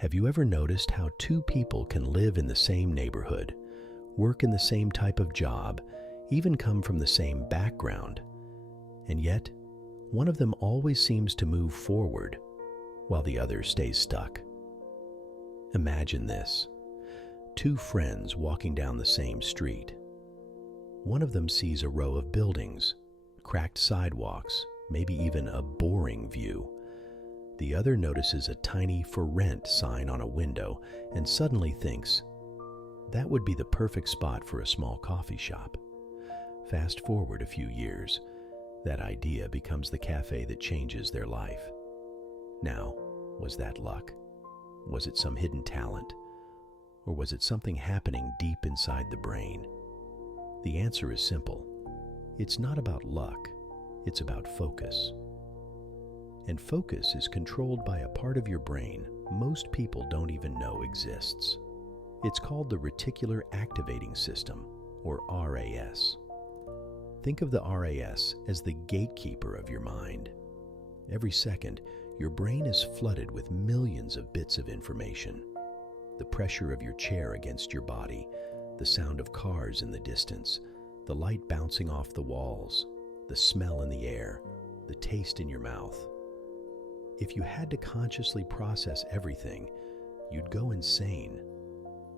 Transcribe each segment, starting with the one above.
Have you ever noticed how two people can live in the same neighborhood, work in the same type of job, even come from the same background, and yet one of them always seems to move forward while the other stays stuck? Imagine this. Two friends walking down the same street. One of them sees a row of buildings, cracked sidewalks, maybe even a boring view. The other notices a tiny "for rent" sign on a window and suddenly thinks, that would be the perfect spot for a small coffee shop. Fast forward a few years, that idea becomes the cafe that changes their life. Now, was that luck? Was it some hidden talent? Or was it something happening deep inside the brain? The answer is simple. It's not about luck, it's about focus. And focus is controlled by a part of your brain most people don't even know exists. It's called the Reticular Activating System, or RAS. Think of the RAS as the gatekeeper of your mind. Every second, your brain is flooded with millions of bits of information. The pressure of your chair against your body, the sound of cars in the distance, the light bouncing off the walls, the smell in the air, the taste in your mouth. If you had to consciously process everything, you'd go insane.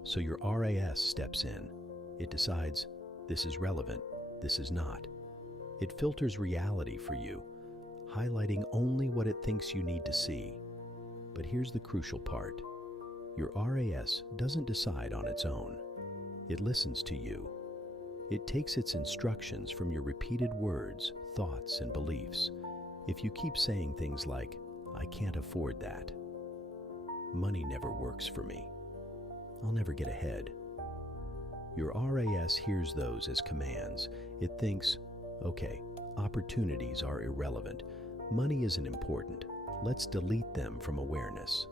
So your RAS steps in. It decides, this is relevant, this is not. It filters reality for you, highlighting only what it thinks you need to see. But here's the crucial part. Your RAS doesn't decide on its own. It listens to you. It takes its instructions from your repeated words, thoughts, and beliefs. If you keep saying things like, I can't afford that. Money never works for me. I'll never get ahead. Your RAS hears those as commands. It thinks, okay, opportunities are irrelevant. Money isn't important. Let's delete them from awareness.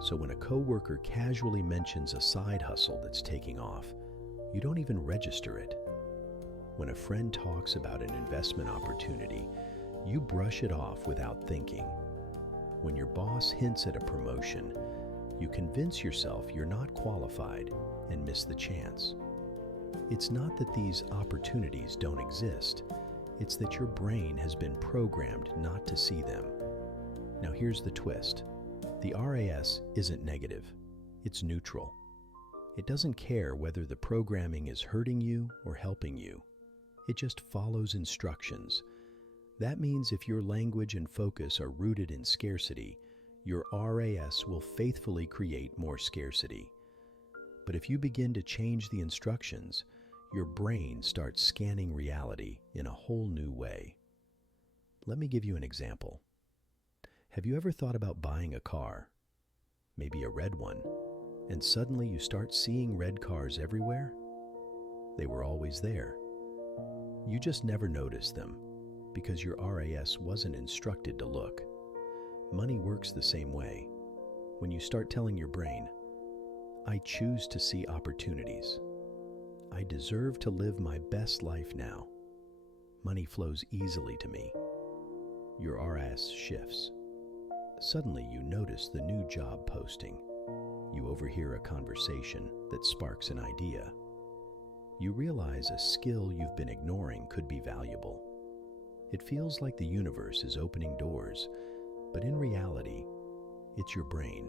So when a coworker casually mentions a side hustle that's taking off, you don't even register it. When a friend talks about an investment opportunity, you brush it off without thinking. When your boss hints at a promotion, you convince yourself you're not qualified and miss the chance. It's not that these opportunities don't exist. It's that your brain has been programmed not to see them. Now here's the twist. The RAS isn't negative. It's neutral. It doesn't care whether the programming is hurting you or helping you. It just follows instructions. That means if your language and focus are rooted in scarcity, your RAS will faithfully create more scarcity. But if you begin to change the instructions, your brain starts scanning reality in a whole new way. Let me give you an example. Have you ever thought about buying a car? Maybe a red one, and suddenly you start seeing red cars everywhere? They were always there. You just never noticed them because your RAS wasn't instructed to look. Money works the same way. When you start telling your brain, I choose to see opportunities. I deserve to live my best life now. Money flows easily to me. Your RAS shifts. Suddenly you notice the new job posting. You overhear a conversation that sparks an idea. You realize a skill you've been ignoring could be valuable. It feels like the universe is opening doors, but in reality, it's your brain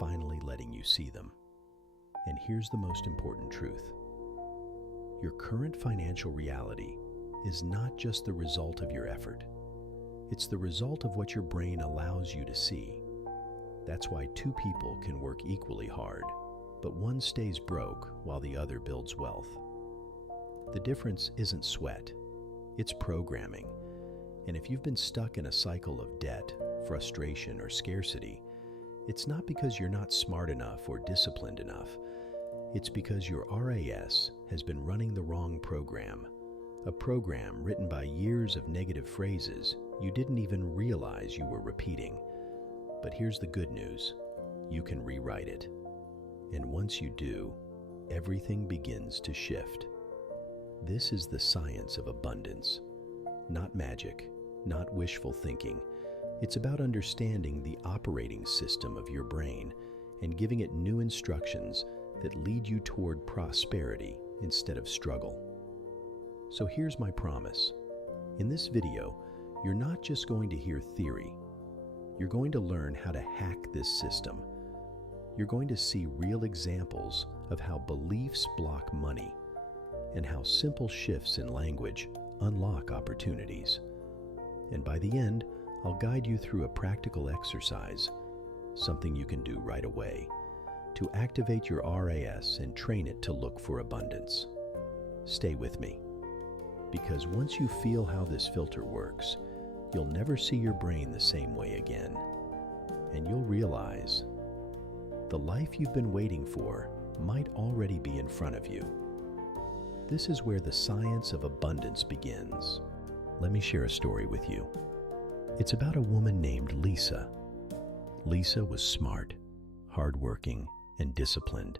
finally letting you see them. And here's the most important truth. Your current financial reality is not just the result of your effort. It's the result of what your brain allows you to see. That's why two people can work equally hard, but one stays broke while the other builds wealth. The difference isn't sweat, it's programming. And if you've been stuck in a cycle of debt, frustration, or scarcity, it's not because you're not smart enough or disciplined enough. It's because your RAS has been running the wrong program, a program written by years of negative phrases you didn't even realize you were repeating. But here's the good news. You can rewrite it. And once you do, everything begins to shift. This is the science of abundance. Not magic, not wishful thinking, It's about understanding the operating system of your brain and giving it new instructions that lead you toward prosperity instead of struggle. So here's my promise. In this video, you're not just going to hear theory. You're going to learn how to hack this system. You're going to see real examples of how beliefs block money and how simple shifts in language unlock opportunities. And by the end, I'll guide you through a practical exercise, something you can do right away, to activate your RAS and train it to look for abundance. Stay with me, because once you feel how this filter works, you'll never see your brain the same way again, and you'll realize the life you've been waiting for might already be in front of you. This is where the science of abundance begins. Let me share a story with you. It's about a woman named Lisa. Lisa was smart, hardworking, and disciplined.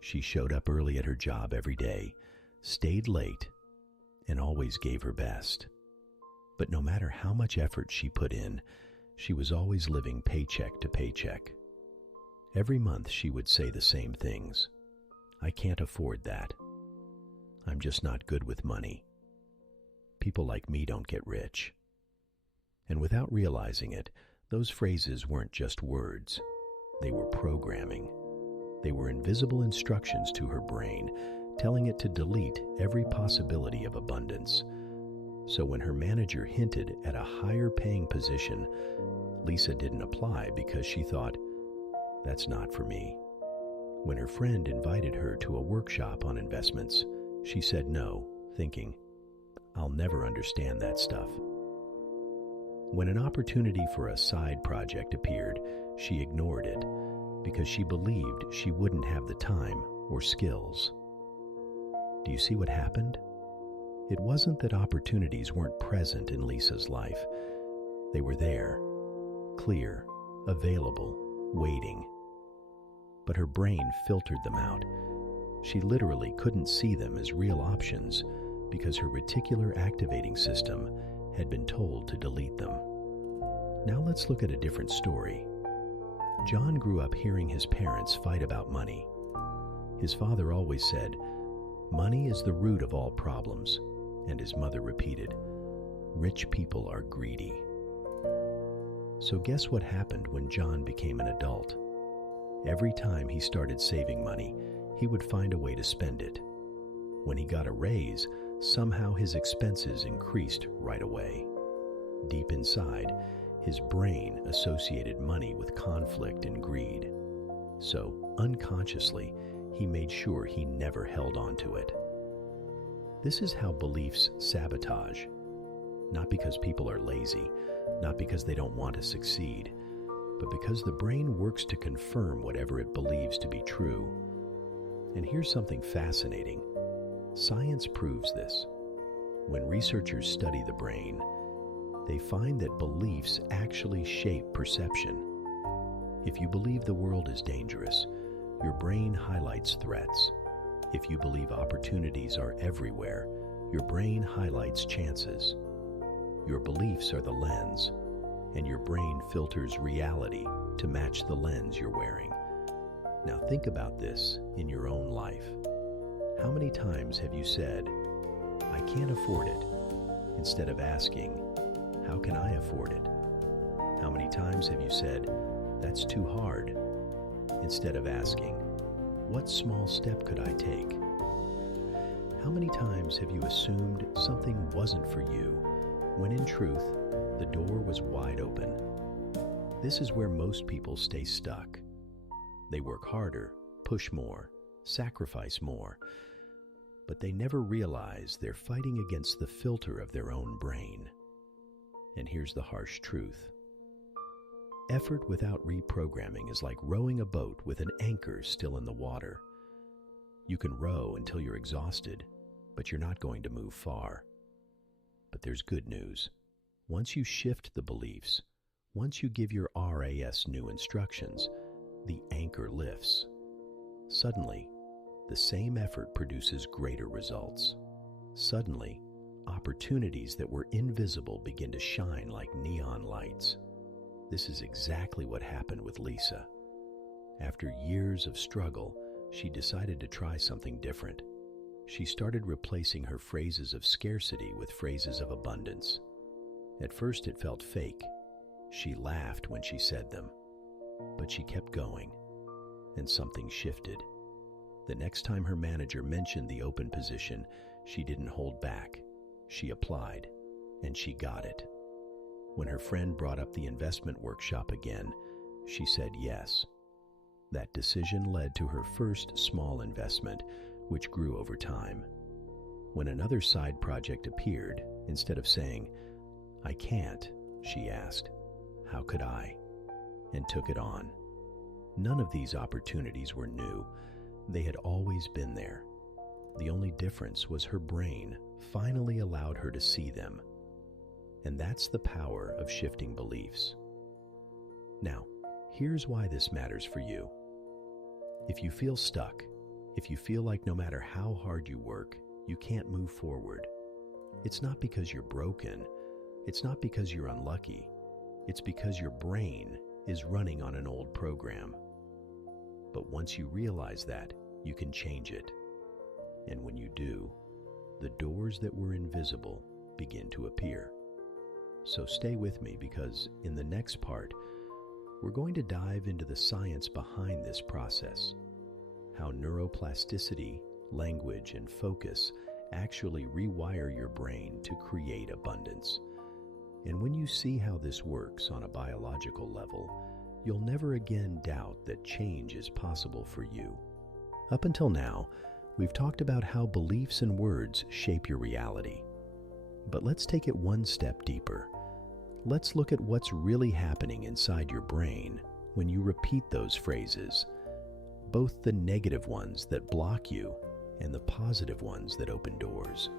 She showed up early at her job every day, stayed late, and always gave her best. But no matter how much effort she put in, she was always living paycheck to paycheck. Every month she would say the same things. I can't afford that. I'm just not good with money. People like me don't get rich. And without realizing it, those phrases weren't just words. They were programming. They were invisible instructions to her brain, telling it to delete every possibility of abundance. So when her manager hinted at a higher paying position, Lisa didn't apply because she thought, that's not for me. When her friend invited her to a workshop on investments, she said no, thinking, I'll never understand that stuff. When an opportunity for a side project appeared, she ignored it because she believed she wouldn't have the time or skills. Do you see what happened? It wasn't that opportunities weren't present in Lisa's life. They were there, clear, available, waiting. But her brain filtered them out. She literally couldn't see them as real options because her reticular activating system had been told to delete them. Now let's look at a different story. John grew up hearing his parents fight about money. His father always said, money is the root of all problems, and his mother repeated, rich people are greedy. So guess what happened when John became an adult? Every time he started saving money, he would find a way to spend it. When he got a raise, somehow his expenses increased right away. Deep inside, his brain associated money with conflict and greed. So, unconsciously, he made sure he never held on to it. This is how beliefs sabotage. Not because people are lazy, not because they don't want to succeed, but because the brain works to confirm whatever it believes to be true. And here's something fascinating. Science proves this. When researchers study the brain, they find that beliefs actually shape perception. If you believe the world is dangerous, your brain highlights threats. If you believe opportunities are everywhere, your brain highlights chances. Your beliefs are the lens, and your brain filters reality to match the lens you're wearing. Now think about this in your own life. How many times have you said, I can't afford it, instead of asking, how can I afford it? How many times have you said, that's too hard, instead of asking, what small step could I take? How many times have you assumed something wasn't for you, when in truth, the door was wide open? This is where most people stay stuck. They work harder, push more, sacrifice more, but they never realize they're fighting against the filter of their own brain. And here's the harsh truth. Effort without reprogramming is like rowing a boat with an anchor still in the water. You can row until you're exhausted, but you're not going to move far. But there's good news. Once you shift the beliefs, once you give your RAS new instructions, the anchor lifts. Suddenly, the same effort produces greater results. Suddenly, opportunities that were invisible begin to shine like neon lights. This is exactly what happened with Lisa. After years of struggle, she decided to try something different. She started replacing her phrases of scarcity with phrases of abundance. At first it felt fake. She laughed when she said them. But she kept going, and something shifted. The next time her manager mentioned the open position, she didn't hold back. She applied, and she got it. When her friend brought up the investment workshop again, she said yes. That decision led to her first small investment, which grew over time. When another side project appeared, instead of saying, "I can't," she asked, "How could I?" and took it on. None of these opportunities were new. They had always been there. The only difference was her brain finally allowed her to see them. And that's the power of shifting beliefs. Now, here's why this matters for you. If you feel stuck, if you feel like no matter how hard you work, you can't move forward, it's not because you're broken. It's not because you're unlucky. It's because your brain is running on an old program. But once you realize that, you can change it. And when you do, the doors that were invisible begin to appear. So stay with me, because in the next part, we're going to dive into the science behind this process, how neuroplasticity, language, and focus actually rewire your brain to create abundance. And when you see how this works on a biological level, you'll never again doubt that change is possible for you. Up until now, we've talked about how beliefs and words shape your reality. But let's take it one step deeper. Let's look at what's really happening inside your brain when you repeat those phrases, both the negative ones that block you and the positive ones that open doors.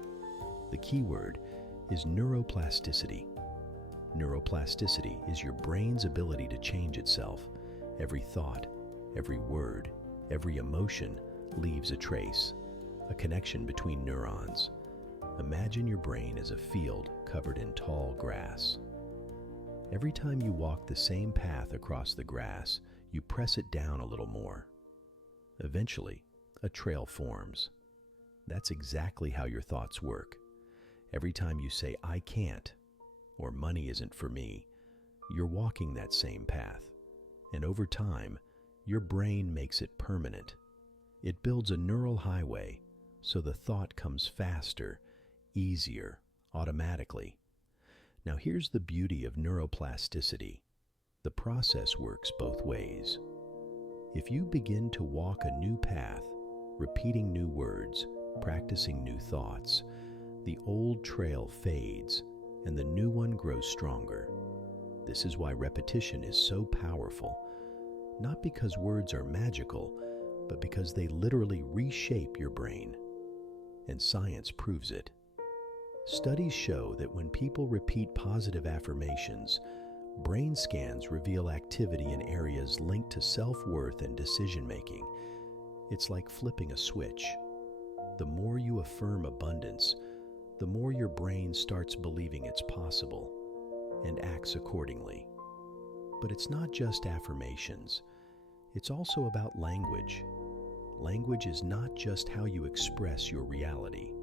The key word is neuroplasticity. Neuroplasticity is your brain's ability to change itself. Every thought, every word, every emotion leaves a trace, a connection between neurons. Imagine your brain as a field covered in tall grass. Every time you walk the same path across the grass, you press it down a little more. Eventually, a trail forms. That's exactly how your thoughts work. Every time you say, "I can't," or "money isn't for me," you're walking that same path. And over time, your brain makes it permanent. It builds a neural highway, so the thought comes faster, easier, automatically. Now here's the beauty of neuroplasticity. The process works both ways. If you begin to walk a new path, repeating new words, practicing new thoughts, the old trail fades and the new one grows stronger. This is why repetition is so powerful, not because words are magical, but because they literally reshape your brain. And science proves it. Studies show that when people repeat positive affirmations, brain scans reveal activity in areas linked to self-worth and decision-making. It's like flipping a switch. The more you affirm abundance, the more your brain starts believing it's possible and acts accordingly. But it's not just affirmations. It's also about language. Language is not just how you express your reality.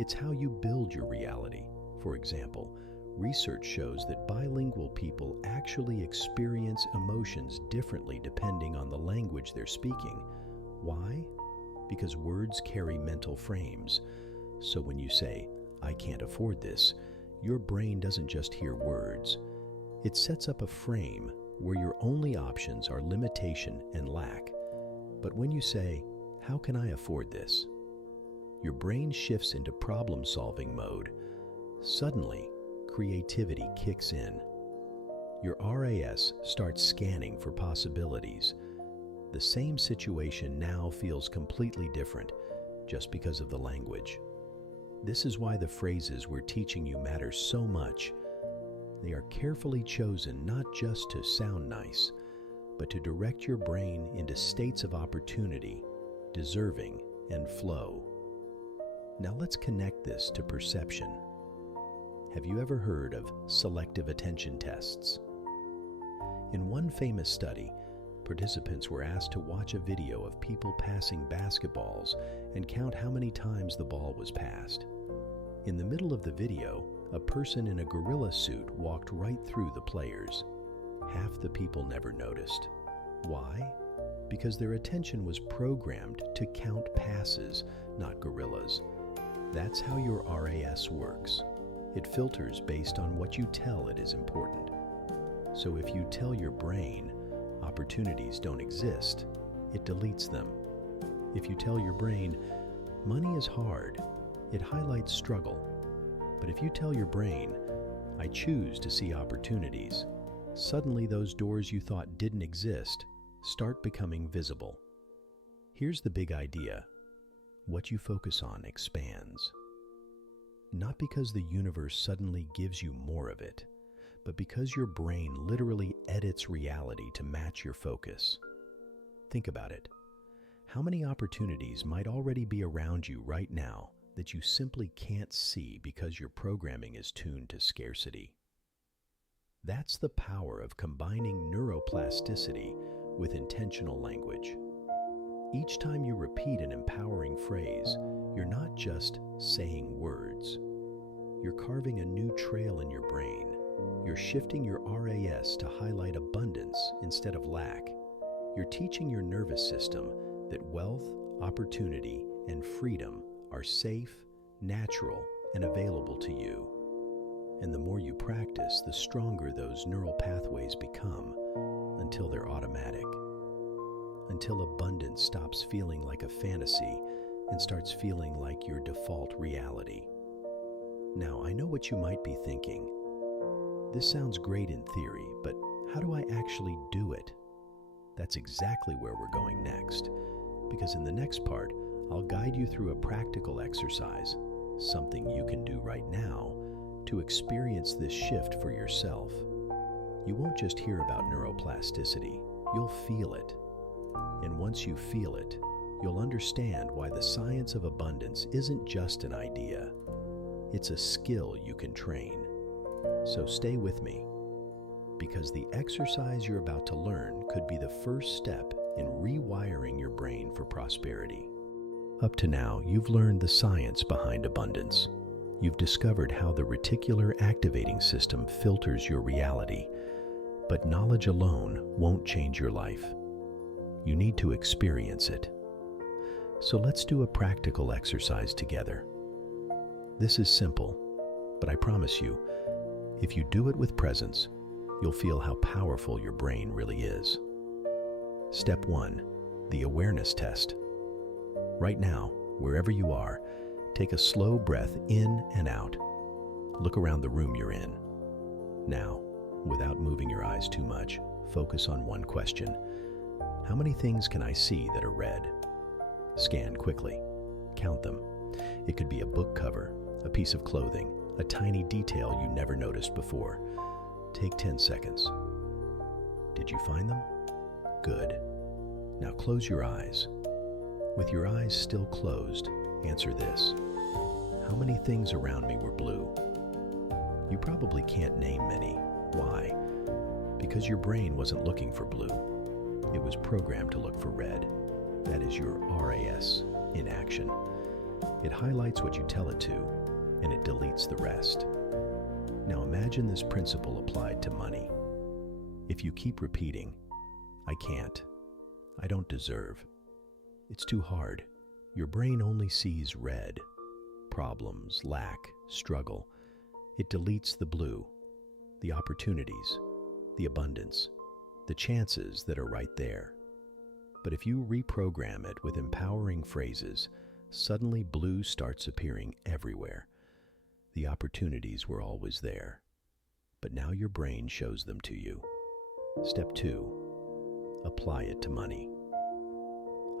It's how you build your reality. For example, research shows that bilingual people actually experience emotions differently depending on the language they're speaking. Why? Because words carry mental frames. So when you say, "I can't afford this," your brain doesn't just hear words. It sets up a frame where your only options are limitation and lack. But when you say, "How can I afford this?" your brain shifts into problem-solving mode. Suddenly, creativity kicks in. Your RAS starts scanning for possibilities. The same situation now feels completely different just because of the language. This is why the phrases we're teaching you matter so much. They are carefully chosen not just to sound nice, but to direct your brain into states of opportunity, deserving, and flow. Now let's connect this to perception. Have you ever heard of selective attention tests? In one famous study, participants were asked to watch a video of people passing basketballs and count how many times the ball was passed. In the middle of the video, a person in a gorilla suit walked right through the players. Half the people never noticed. Why? Because their attention was programmed to count passes, not gorillas. That's how your RAS works. It filters based on what you tell it is important. So if you tell your brain opportunities don't exist, it deletes them. If you tell your brain money is hard, it highlights struggle. But if you tell your brain, I choose to see opportunities, suddenly those doors you thought didn't exist start becoming visible. Here's the big idea. What you focus on expands. Not because the universe suddenly gives you more of it, but because your brain literally edits reality to match your focus. Think about it. How many opportunities might already be around you right now that you simply can't see because your programming is tuned to scarcity? That's the power of combining neuroplasticity with intentional language. Each time you repeat an empowering phrase, you're not just saying words. You're carving a new trail in your brain. You're shifting your RAS to highlight abundance instead of lack. You're teaching your nervous system that wealth, opportunity, and freedom are safe, natural, and available to you. And the more you practice, the stronger those neural pathways become until they're automatic. Until abundance stops feeling like a fantasy and starts feeling like your default reality. Now, I know what you might be thinking. This sounds great in theory, but how do I actually do it? That's exactly where we're going next, because in the next part, I'll guide you through a practical exercise, something you can do right now, to experience this shift for yourself. You won't just hear about neuroplasticity, you'll feel it. And once you feel it, you'll understand why the science of abundance isn't just an idea. It's a skill you can train. So stay with me, because the exercise you're about to learn could be the first step in rewiring your brain for prosperity. Up to now, you've learned the science behind abundance. You've discovered how the reticular activating system filters your reality, but knowledge alone won't change your life. You need to experience it. So let's do a practical exercise together. This is simple, but I promise you, if you do it with presence, you'll feel how powerful your brain really is. Step 1, the awareness test. Right now, wherever you are, take a slow breath in and out. Look around the room you're in. Now, without moving your eyes too much, focus on one question. How many things can I see that are red? Scan quickly. Count them. It could be a book cover, a piece of clothing, a tiny detail you never noticed before. Take 10 seconds. Did you find them? Good. Now close your eyes. With your eyes still closed, answer this. How many things around me were blue? You probably can't name many. Why? Because your brain wasn't looking for blue. It was programmed to look for red. That is your RAS in action. It highlights what you tell it to, and it deletes the rest. Now imagine this principle applied to money. If you keep repeating, I can't, I don't deserve, it's too hard, your brain only sees red, problems, lack, struggle. It deletes the blue, the opportunities, the abundance, the chances that are right there. But if you reprogram it with empowering phrases, suddenly blue starts appearing everywhere. The opportunities were always there, but now your brain shows them to you. Step 2, apply it to money.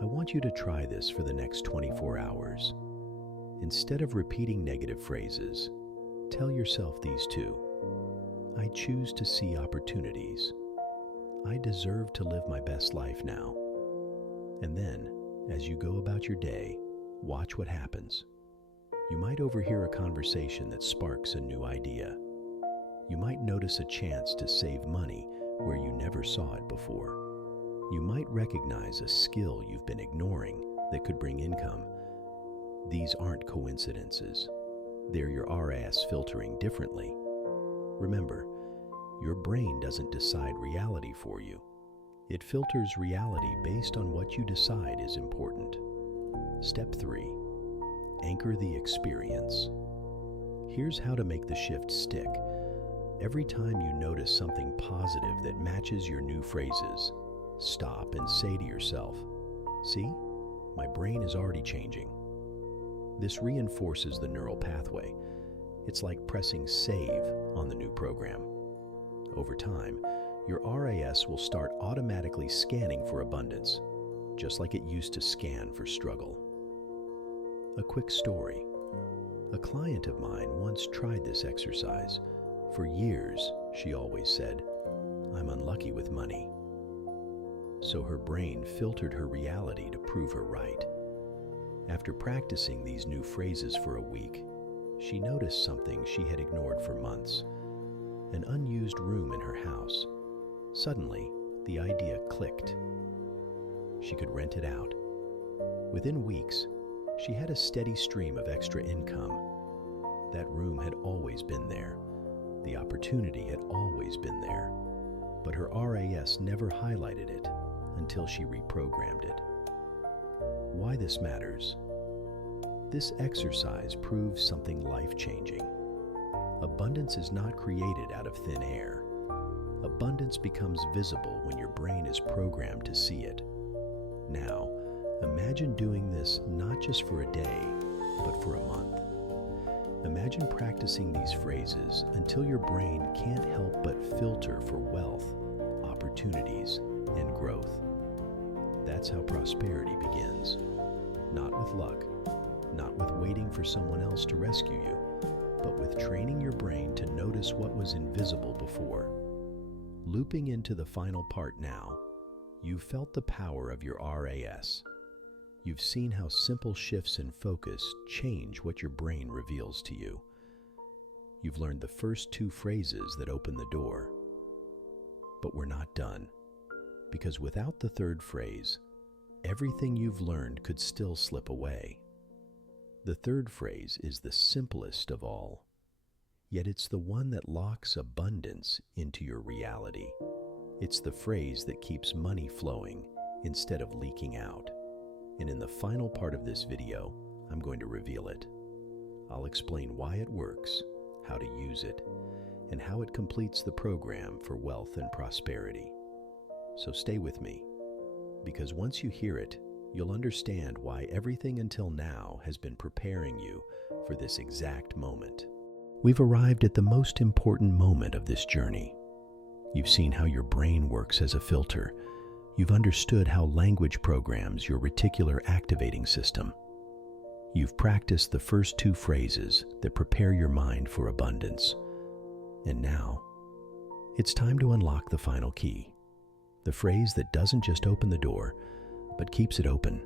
I want you to try this for the next 24 hours. Instead of repeating negative phrases, tell yourself these two. I choose to see opportunities. I deserve to live my best life now. And then, as you go about your day, watch what happens. You might overhear a conversation that sparks a new idea. You might notice a chance to save money where you never saw it before. You might recognize a skill you've been ignoring that could bring income. These aren't coincidences. They're your RAS filtering differently. Remember, your brain doesn't decide reality for you. It filters reality based on what you decide is important. Step 3. Anchor the experience. Here's how to make the shift stick. Every time you notice something positive that matches your new phrases, stop and say to yourself, "See, my brain is already changing." This reinforces the neural pathway. It's like pressing save on the new program. Over time, your RAS will start automatically scanning for abundance, just like it used to scan for struggle. A quick story. A client of mine once tried this exercise. For years, she always said, "I'm unlucky with money." So her brain filtered her reality to prove her right. After practicing these new phrases for a week, she noticed something she had ignored for months: an unused room in her house. Suddenly, the idea clicked. She could rent it out. Within weeks, she had a steady stream of extra income. That room had always been there. The opportunity had always been there. But her RAS never highlighted it until she reprogrammed it. Why this matters? This exercise proves something life-changing. Abundance is not created out of thin air. Abundance becomes visible when your brain is programmed to see it. Now, imagine doing this not just for a day, but for a month. Imagine practicing these phrases until your brain can't help but filter for wealth, opportunities, and growth. That's how prosperity begins. Not with luck, not with waiting for someone else to rescue you, but with training your brain to notice what was invisible before. Looping into the final part now, you've felt the power of your RAS. You've seen how simple shifts in focus change what your brain reveals to you. You've learned the first 2 phrases that open the door. But we're not done, because without the 3rd phrase, everything you've learned could still slip away. The 3rd phrase is the simplest of all, yet it's the one that locks abundance into your reality. It's the phrase that keeps money flowing instead of leaking out. And in the final part of this video, I'm going to reveal it. I'll explain why it works, how to use it, and how it completes the program for wealth and prosperity. So stay with me, because once you hear it, you'll understand why everything until now has been preparing you for this exact moment. We've arrived at the most important moment of this journey. You've seen how your brain works as a filter. You've understood how language programs your reticular activating system. You've practiced the first 2 phrases that prepare your mind for abundance. And now, it's time to unlock the final key. The phrase that doesn't just open the door, but keeps it open.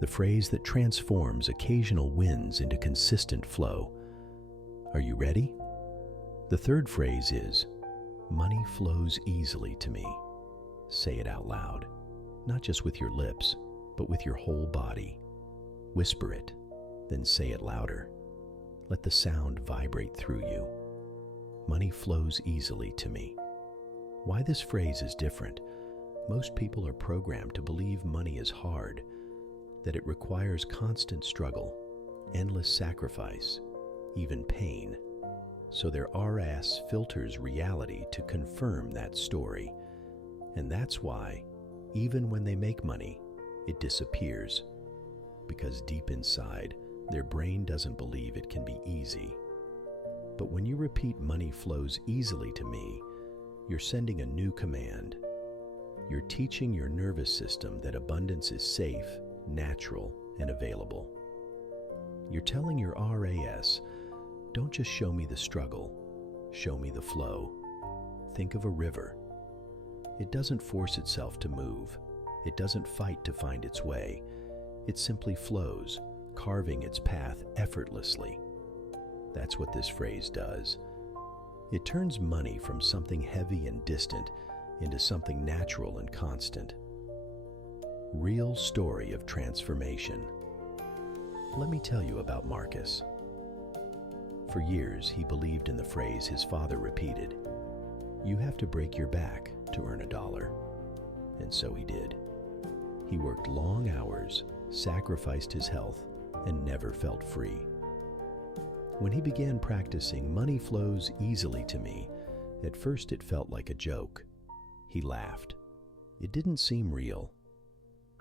The phrase that transforms occasional wins into consistent flow. Are you ready? The 3rd phrase is, "Money flows easily to me." Say it out loud, not just with your lips, but with your whole body. Whisper it, then say it louder. Let the sound vibrate through you. Money flows easily to me. Why this phrase is different? Most people are programmed to believe money is hard, that it requires constant struggle, endless sacrifice, even pain. So their RAS filters reality to confirm that story. And that's why, even when they make money, it disappears. Because deep inside, their brain doesn't believe it can be easy. But when you repeat "money flows easily to me," you're sending a new command. You're teaching your nervous system that abundance is safe, natural, and available. You're telling your RAS, "Don't just show me the struggle, show me the flow." Think of a river. It doesn't force itself to move. It doesn't fight to find its way. It simply flows, carving its path effortlessly. That's what this phrase does. It turns money from something heavy and distant into something natural and constant. Real story of transformation. Let me tell you about Marcus. For years, he believed in the phrase his father repeated, "You have to break your back to earn $1." And so he did. He worked long hours, sacrificed his health, and never felt free. When he began practicing "Money flows easily to me," at first it felt like a joke. He laughed. It didn't seem real,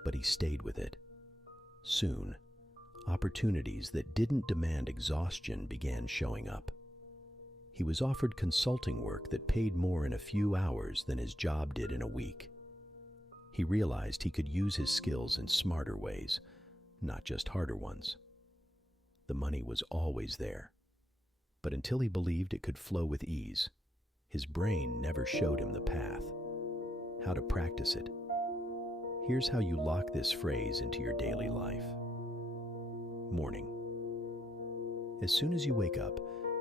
but he stayed with it. Soon, opportunities that didn't demand exhaustion began showing up. He was offered consulting work that paid more in a few hours than his job did in a week. He realized he could use his skills in smarter ways, not just harder ones. The money was always there, but until he believed it could flow with ease, his brain never showed him the path. How to practice it. Here's how you lock this phrase into your daily life. Morning. As soon as you wake up,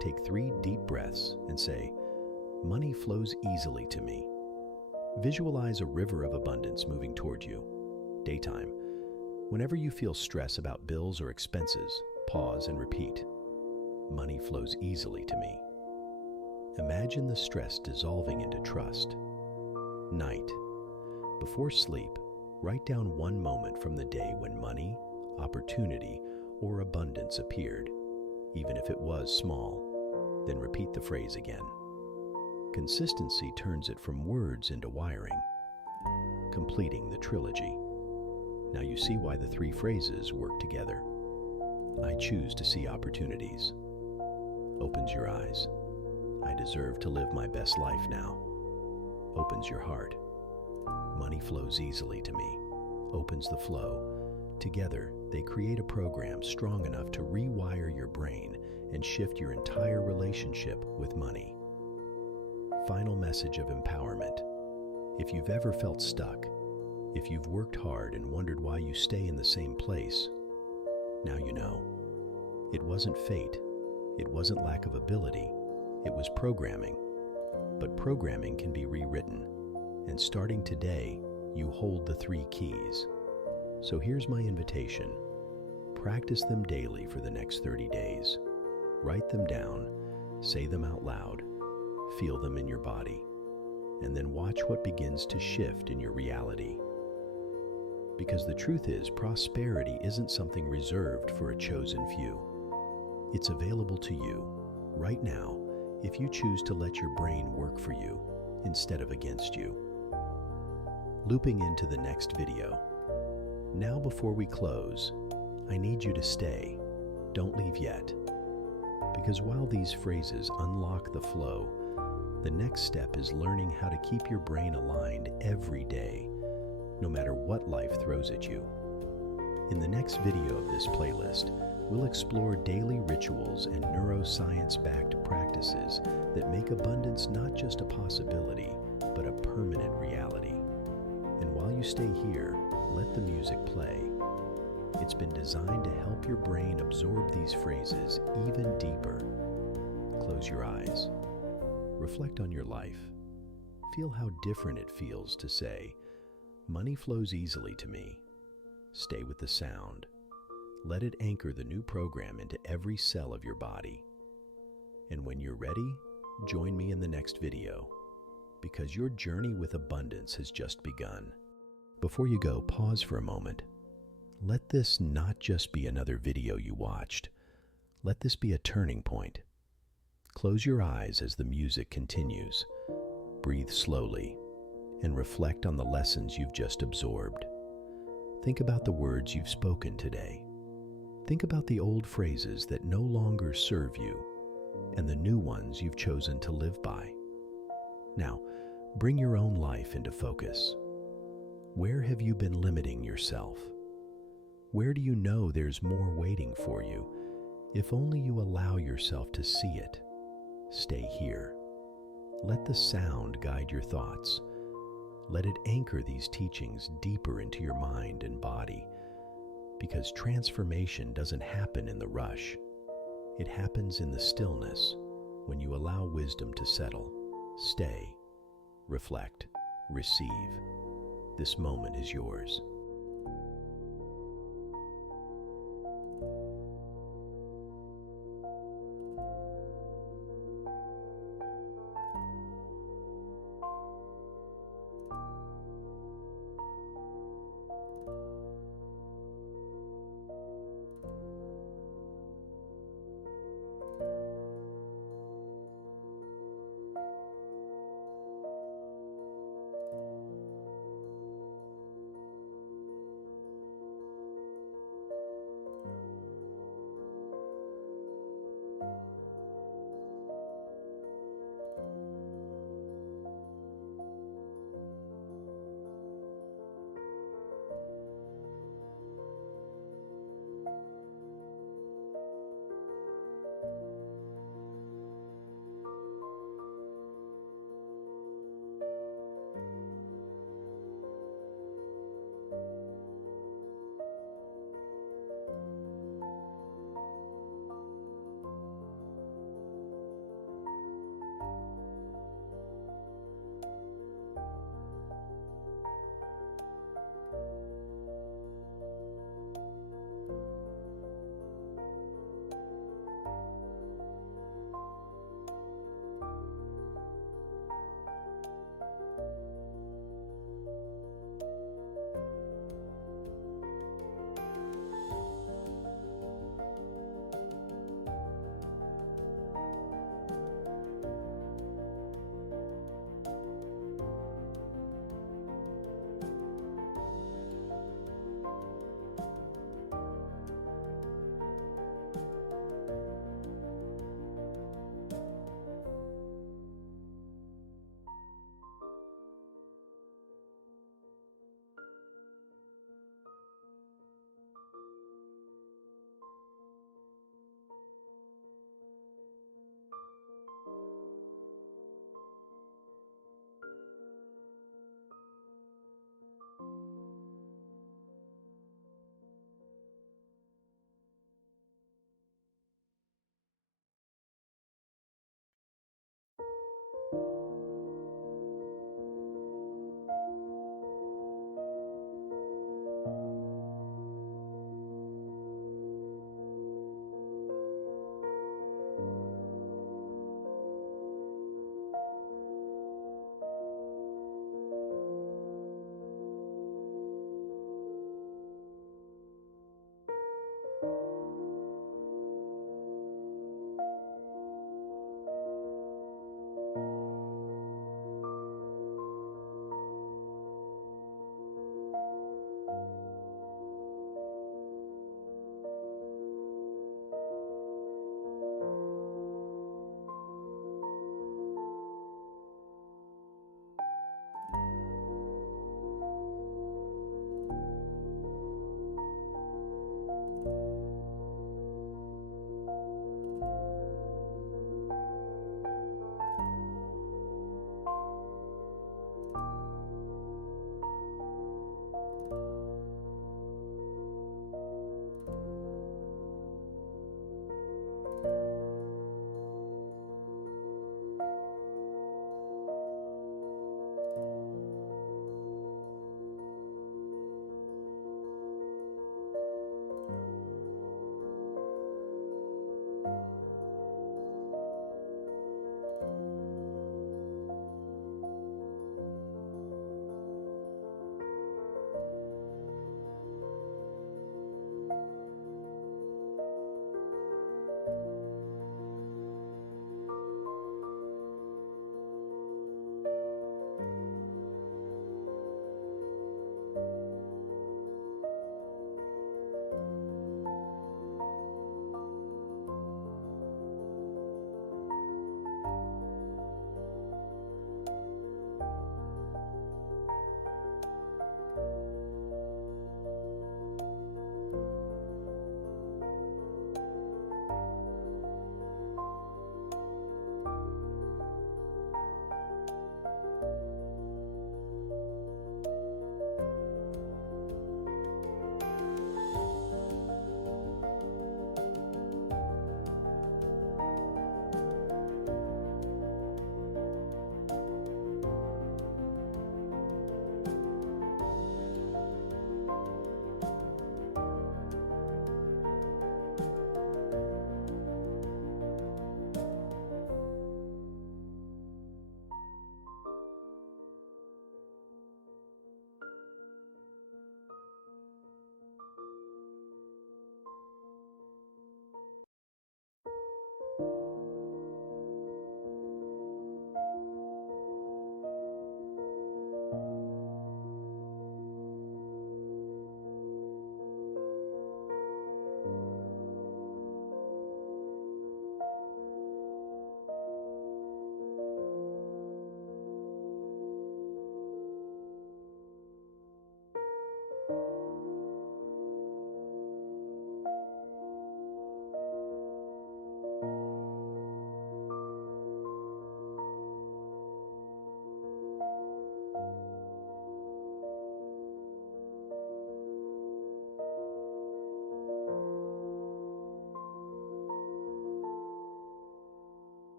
take 3 deep breaths and say, "Money flows easily to me." Visualize a river of abundance moving toward you. Daytime. Whenever you feel stress about bills or expenses, pause and repeat, "Money flows easily to me." Imagine the stress dissolving into trust. Night. Before sleep, write down one moment from the day when money, opportunity, or abundance appeared, even if it was small. Then repeat the phrase again. Consistency turns it from words into wiring, completing the trilogy. Now you see why the 3 phrases work together. I choose to see opportunities. Opens your eyes. I deserve to live my best life now. Opens your heart. Money flows easily to me. Opens the flow. Together, they create a program strong enough to rewire your brain and shift your entire relationship with money. Final message of empowerment. If you've ever felt stuck, if you've worked hard and wondered why you stay in the same place, now you know. It wasn't fate. It wasn't lack of ability. It was programming. But programming can be rewritten. And starting today, you hold the 3 keys. So here's my invitation. Practice them daily for the next 30 days. Write them down, say them out loud, feel them in your body, and then watch what begins to shift in your reality. Because the truth is, prosperity isn't something reserved for a chosen few. It's available to you right now if you choose to let your brain work for you instead of against you. Looping into the next video. Now before we close, I need you to stay. Don't leave yet. Because while these phrases unlock the flow, the next step is learning how to keep your brain aligned every day, no matter what life throws at you. In the next video of this playlist, we'll explore daily rituals and neuroscience-backed practices that make abundance not just a possibility, but a permanent reality. And while you stay here, let the music play. It's been designed to help your brain absorb these phrases even deeper. Close your eyes. Reflect on your life. Feel how different it feels to say, "Money flows easily to me." Stay with the sound. Let it anchor the new program into every cell of your body. And when you're ready, join me in the next video, because your journey with abundance has just begun. Before you go, pause for a moment. Let this not just be another video you watched. Let this be a turning point. Close your eyes as the music continues. Breathe slowly and reflect on the lessons you've just absorbed. Think about the words you've spoken today. Think about the old phrases that no longer serve you and the new ones you've chosen to live by. Now, bring your own life into focus. Where have you been limiting yourself? Where do you know there's more waiting for you, if only you allow yourself to see it? Stay here. Let the sound guide your thoughts. Let it anchor these teachings deeper into your mind and body, because transformation doesn't happen in the rush. It happens in the stillness, when you allow wisdom to settle. Stay, reflect, receive. This moment is yours.